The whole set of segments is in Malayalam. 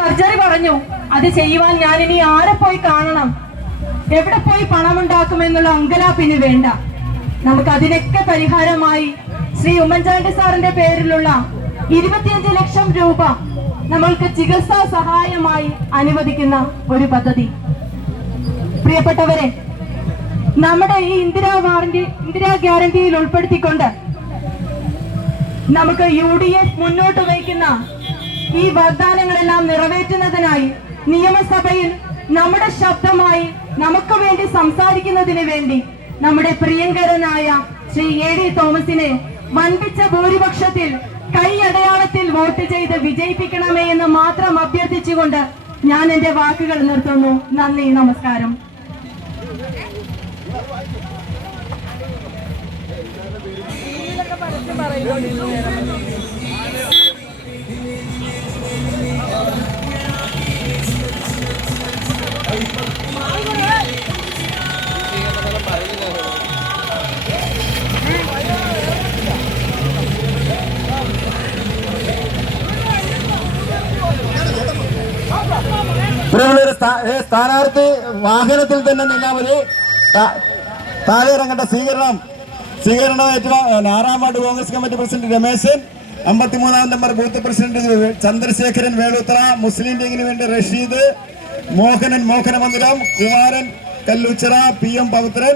സർജറി പറഞ്ഞു. അത് ചെയ്യുവാൻ ഞാൻ ഇനി ആരെ പോയി കാണണം, എവിടെ പോയി പണമുണ്ടാക്കുമെന്നുള്ള അങ്കലാപ്പിന് വേണ്ട. നമുക്ക് അതിനൊക്കെ പരിഹാരമായി ശ്രീ ഉമ്മൻചാണ്ടി സാറിന്റെ പേരിലുള്ള 25 ലക്ഷം രൂപ നമ്മൾക്ക് ചികിത്സാ സഹായമായി അനുവദിക്കുന്ന ഒരു പദ്ധതി. പ്രിയപ്പെട്ടവരെ, നമ്മുടെ ഈ ഇന്ദിരാ ഗ്യാരണ്ടിയിൽ ഉൾപ്പെടുത്തിക്കൊണ്ട് നമുക്ക് UDF മുന്നോട്ട് വയ്ക്കുന്ന ഈ വാഗ്ദാനങ്ങളെല്ലാം നിറവേറ്റുന്നതിനായി നിയമസഭയിൽ നമ്മുടെ ശബ്ദമായി നമുക്ക് വേണ്ടി സംസാരിക്കുന്നതിന് വേണ്ടി നമ്മുടെ പ്രിയങ്കരനായ ശ്രീ AD തോമസിനെ വൻപിച്ച ഭൂരിപക്ഷത്തിൽ കൈയടയാളത്തിൽ വോട്ട് ചെയ്ത് വിജയിപ്പിക്കണമേ എന്ന് മാത്രം അഭ്യർത്ഥിച്ചുകൊണ്ട് ഞാൻ എന്റെ വാക്കുകൾ നിർത്തുന്നു. നന്ദി, നമസ്കാരം. സ്ഥാനാർത്ഥി വാഹനത്തിൽ തന്നെ നിന്നാൽ മതി. താഴെ ഇറങ്ങേണ്ട സ്വീകരണമേറ്റ 6ാം ward Congress committee president Rameshan, 53ാം number booth president Chandrasekharan Veluthara, Muslim ലീഗിന് വേണ്ടി റഷീദ്, മോഹനമന്ദിരം, കുമാരൻ കല്ലുച്ചിറ, PM പവിത്രൻ,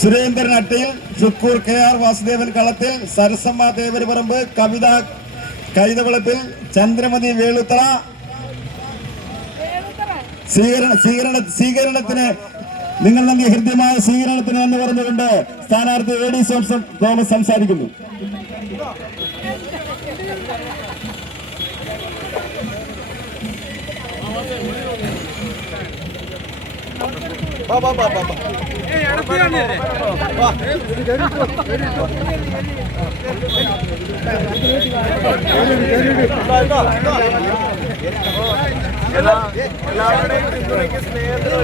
സുരേന്ദ്രൻ അട്ടയിൽ, ഷുക്കൂർ KR വാസുദേവൻ കളത്തിൽ, സരസമ്മ തേവരപറമ്പ്, കവിത കൈതകുളപ്പിൽ, ചന്ദ്രമതി വേളുത്തറ. സ്വീകരണത്തിന് നിങ്ങൾ നൽകിയ ഹൃദ്യമായ സ്വീകരണത്തിന് എന്ന് പറഞ്ഞുകൊണ്ട് സ്ഥാനാർത്ഥി AD തോമസ് സംസാരിക്കുന്നു. എല്ലാവരുടെയും പിന്തുണയ്ക്ക് സ്നേഹത്തിന്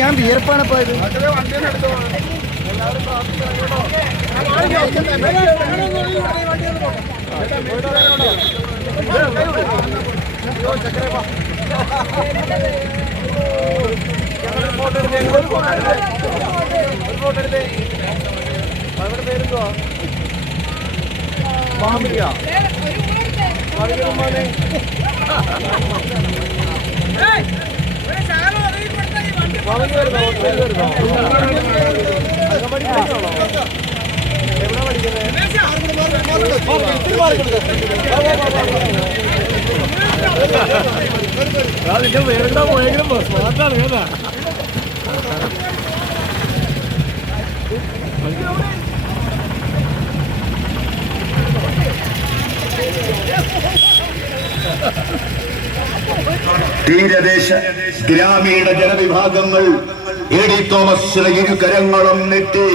ഞാൻ വിയർപ്പാണ് പോയത്. എല്ലാവരും അവരുടെ പേരെന്തുവാ? മാമിയ എവിടെ പഠിക്കുന്നത്? അതിന്റെ പേരെന്താ പോയെങ്കിലും സ്മാർട്ടാണ് കേട്ടാ. തീരദേശ ഗ്രാമീണ ജനവിഭാഗങ്ങൾ AD തോമസിലെ ഇരുകരങ്ങളും നെറ്റി